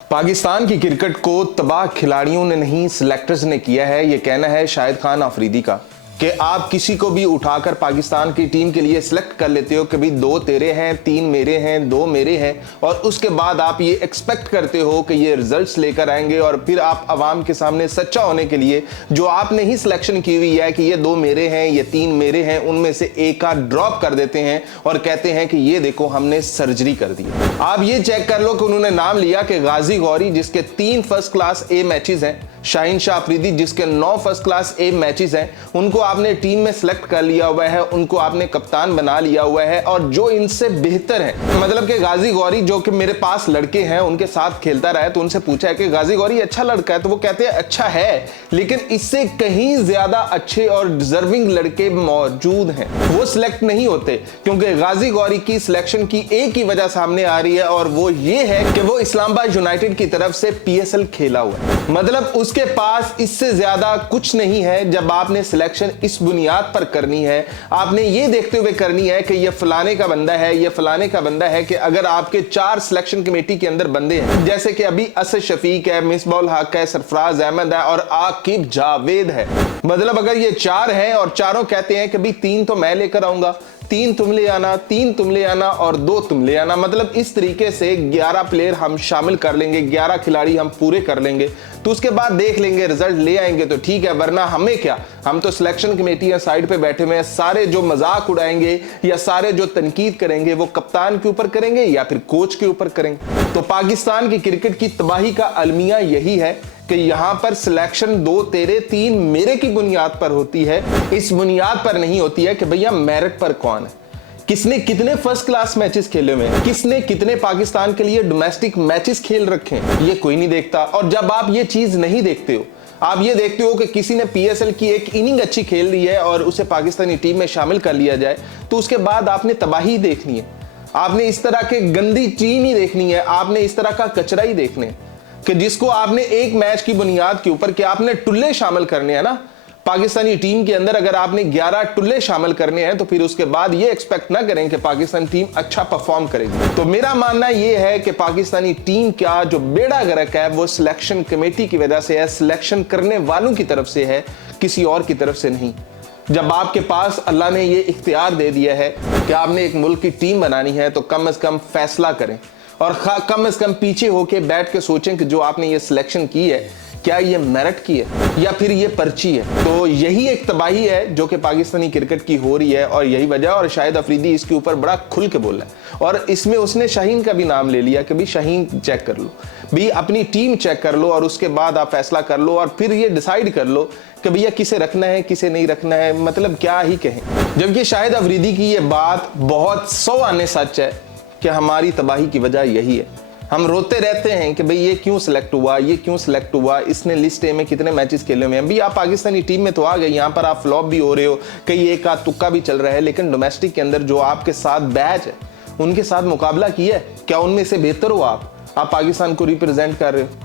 पाकिस्तान की क्रिकेट को तबाह खिलाड़ियों ने नहीं, सिलेक्टर्स ने किया है। ये कहना है शाहिद खान अफरीदी का कि आप किसी को भी उठाकर पाकिस्तान की टीम के लिए सिलेक्ट कर लेते हो कि भाई 2 तेरे हैं, 3 मेरे हैं, 2 मेरे हैं, और उसके बाद आप ये एक्सपेक्ट करते हो कि ये रिजल्ट्स लेकर आएंगे और फिर आप अवाम के सामने सच्चा होने के लिए जो आपने ही सिलेक्शन की हुई है कि ये 2 मेरे हैं, ये 3 मेरे हैं, उनमें से एक का ड्रॉप कर देते हैं और कहते हैं कि ये देखो हमने सर्जरी कर दी। आप ये चेक कर लो कि उन्होंने नाम लिया कि गाजी गौरी जिसके 3 फर्स्ट क्लास ए मैचेस हैं, शाहीन शाह अफरीदी जिसके 9 फर्स्ट क्लास ए मैचेस हैं, उनको आपने टीम में सिलेक्ट कर लिया हुआ है, उनको आपने कप्तान बना लिया हुआ है, और जो इनसे बेहतर है, मतलब कि गाजी गौरी जो कि मेरे पास लड़के हैं उनके साथ खेलता रहा है, तो उनसे पूछा है कि गाजी गौरी अच्छा लड़का है, तो वो कहते हैं अच्छा है, लेकिन इससे कहीं ज्यादा अच्छे और डिजर्विंग लड़के मौजूद हैं, वो सिलेक्ट नहीं होते, क्योंकि गाजी गौरी की सिलेक्शन की एक ही वजह सामने आ रही है और वो ये है कि वो इस्लामाबाद यूनाइटेड की तरफ से PSL खेला हुआ है। मतलब उसके पास इससे ज्यादा कुछ नहीं है। जब आपने सिलेक्शन इस बुनियाद पर करनी है, आपने ये देखते हुए करनी है कि ये फलाने का बंदा है, ये फलाने का बंदा है, कि अगर आपके 4 सिलेक्शन कमेटी के अंदर बंदे हैं, जैसे कि अभी असद शफीक है, मिसबाउल हक है, सरफराज अहमद है और आकिब जावेद है, मतलब अगर ये 4 हैं और चारों कहते हैं कि भाई 3 तो मैं लेकर आऊंगा, 3 तुम ले आना, 3 तुम ले आना और 2 तुम ले आना, मतलब इस तरीके से 11 प्लेयर हम शामिल कर लेंगे, 11 खिलाड़ी हम पूरे कर लेंगे, तो उसके बाद देख लेंगे, रिजल्ट ले आएंगे तो ठीक है, वरना हमें क्या, हम तो सिलेक्शन कमेटी या साइड पे बैठे हुए हैं, सारे जो मजाक उड़ाएंगे या सारे जो तनकीद करेंगे वो कप्तान के ऊपर करेंगे या फिर कोच के ऊपर करेंगे। तो पाकिस्तान की क्रिकेट की तबाही का अलमिया यही है कि यहां पर सिलेक्शन 2 तेरे 3 मेरे की बुनियाद पर होती है, इस बुनियाद पर नहीं होती है कि भैया मेरिट पर कौन है, किसने कितने फर्स्ट क्लास मैचेस खेले हुए हैं, किसने कितने पाकिस्तान के लिए डोमेस्टिक मैचेस खेल रखे हैं, ये कोई नहीं देखता। और जब आप ये चीज नहीं देखते हो, आप ये देखते हो कि किसी ने PSL की एक इनिंग अच्छी खेल ली है और उसे पाकिस्तानी टीम में शामिल कर लिया जाए, तो उसके बाद आपने तबाही देखनी है, आपने इस तरह के गंदी चीज नहीं देखनी है, आपने इस तरह का कचरा ही देखने है कि जिसको आपने एक मैच की बुनियाद के ऊपर कि आपने टुल्ले शामिल करने हैं ना पाकिस्तानी टीम के अंदर, अगर आपने 11 टुल्ले शामिल करने हैं तो फिर उसके बाद ये एक्सपेक्ट ना करें कि पाकिस्तान टीम अच्छा परफॉर्म करेगी। तो मेरा मानना यह है कि पाकिस्तानी टीम का जो बेड़ा गर्क है वो सिलेक्शन कमेटी की वजह से है, सिलेक्शन करने वालों की तरफ से है, किसी और की तरफ से नहीं। जब आपके पास अल्लाह ने ये इख्तियार दे दिया है कि आपने एक मुल्क की टीम बनानी है, तो कम से कम फैसला करें और कम से कम पीछे होके बैठ के सोचें कि जो आपने ये सिलेक्शन की है क्या ये मेरिट की है या फिर ये पर्ची है। तो यही एक तबाही है जो कि पाकिस्तानी क्रिकेट की हो रही है और यही वजह, और शाहिद अफरीदी इसके ऊपर बड़ा खुल के बोला है और इसमें उसने शाहीन का भी नाम ले लिया कि भाई शाहीन चेक कर लो, भाई अपनी टीम चेक कर लो और उसके बाद आप फैसला कर लो और फिर ये डिसाइड कर लो कि भैया किसे रखना है किसे नहीं रखना है। मतलब क्या ही कहें, जबकि शाहिद अफरीदी की ये बात बहुत 100 आने सच है कि हमारी तबाही की वजह यही है। हम रोते रहते हैं कि भाई ये क्यों सिलेक्ट हुआ, ये क्यों सिलेक्ट हुआ, इसने लिस्ट ए में कितने मैचेस खेले हुए हैं। भाई आप पाकिस्तानी टीम में तो आ गए, यहाँ पर आप फ्लॉप भी हो रहे हो, कई एक का तुक्का भी चल रहा है, लेकिन डोमेस्टिक के अंदर जो आपके साथ बैच है उनके साथ मुकाबला किया है क्या, उनमें से बेहतर हो आप पाकिस्तान को रिप्रेजेंट कर रहे हो।